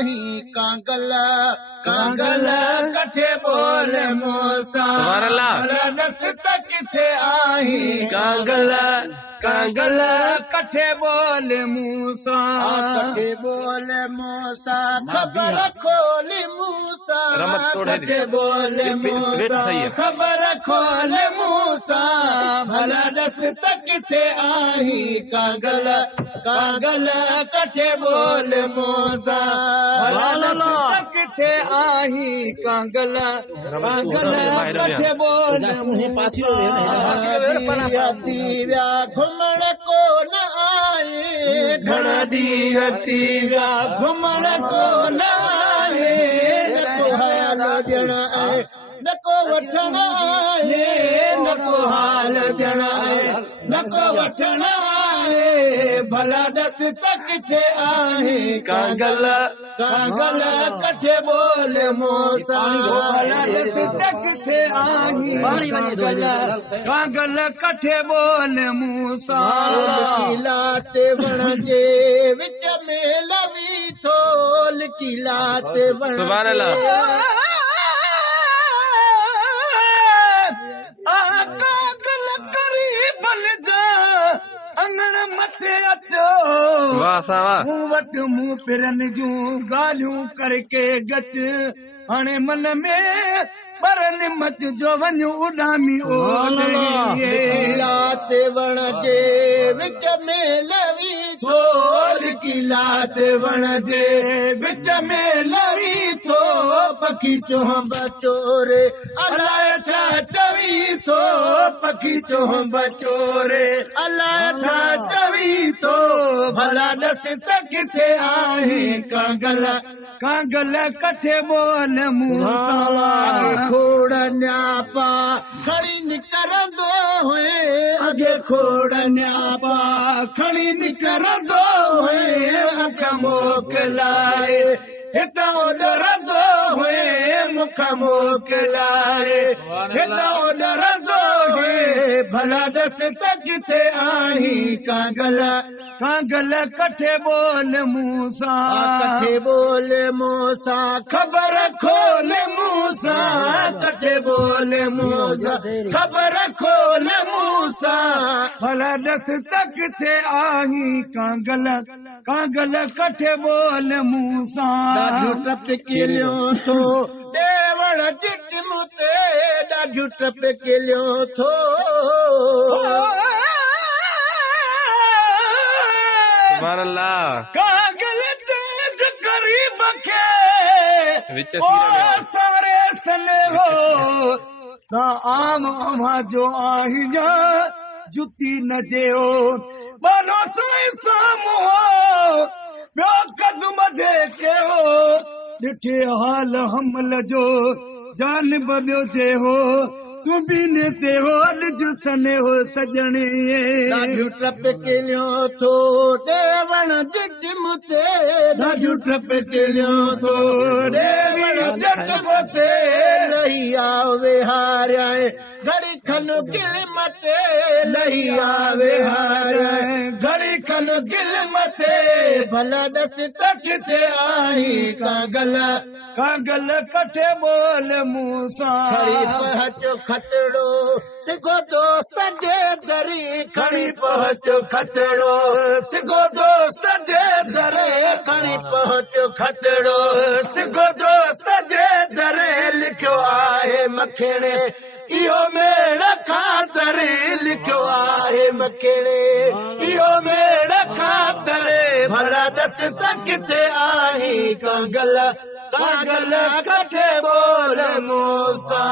आही Kangal Kangal कठे बोल मूसा दस तक किथे आही कांगल कांगल कठे बोल मूसा कठे बोल मूसा खबर खोल मूसा कठे बोल मूसा खबर खोल मूसा भला दस तक किथे आही कांगल कांगल कठे बोल मूसा भला दस तक किथे आही कांगल कांगल कठे बोल मूसा दिव्या घुमण को न आए घड़ा दिया घुमण को न आए नको हाल ॾियण आए नको वठण आए नको हाल ॾियण आए नको वठण आए भला दस तक किथे आहे कांगल कांगल कठे बोल मूसा भला दस तक किथे आहे कांगल कठे बोल मूसा किला ते वण जे विच में लवी थोल किला ते वण सुभान अल्लाह कांगल करी बल जा अंगण मथे अचो वाह वाह मूं वटि मूं पिरनि जूं ॻाल्हियूं करके गच हाणे मन में पर निमच जो वञ उॾामी किलात वण जे विच में लवी थोर किलात वण जे विच में लवी थो पखी चोहंब चोरे अलाए छा चवी थो पखी चोहंब चोरे अलाए छा चवी थो भला दस त किथे आहे कांगल कांगल कठे बोल मूसा खोड़ न्यापा खड़ी निकरंदो हुए अगे खोड़ न्यापा खड़ी निकरंदो हुए अख मोकलाए हितां डरंदो हुए मुख मोकलाए हितां डरंदो हुए भला दस त किथे आही कांगल कांगल कठे बोल मूसा कठे बोल मूसा खबर खोल मूसा कठे बोल मूसा खबर खोल मूसा भला दस त किथे आही कांगल कांगल कठे बोल मूसा ॾाढो टपकिलियो थो ॾेवण चिट मुते ॾाढो टपकिलियो थो कांगल तेज करीब खे सारे सने हो ता आम अमा जो आहिया जुती न जेओ बानो सोई सामो ॿियो कदम देखे हो ॾिठे हाल हमल जो जानब ॿियो जे हो तू बीने ते हो अॼु सने हो सजणी ॾाढो टपकिलियो थो ॾेवण जिट मुते ॾाढो टपकिलियो थो ॾेवण जिट मुते लही आवे हाराए घड़ी खन गिल मते लही आवे हाराए घड़ी खन गिल मते भला दस त किथे आई कांगल कांगल कठे बोल मूसा पहुचो खतड़ो सिगो दोस्त जे दरी खड़ी पहुचो खतड़ो सिगो दोस्त जे दरे खड़ी पहुचो खतड़ो सिगो दोस्त जे दरे लिखियो आहे मखिणे इहो मेड़ खातरे लिखियो आहे मखिणे इहो मेड़ खातरे भला दस त किथे आई कांगल कांगल कठे बोल मूसा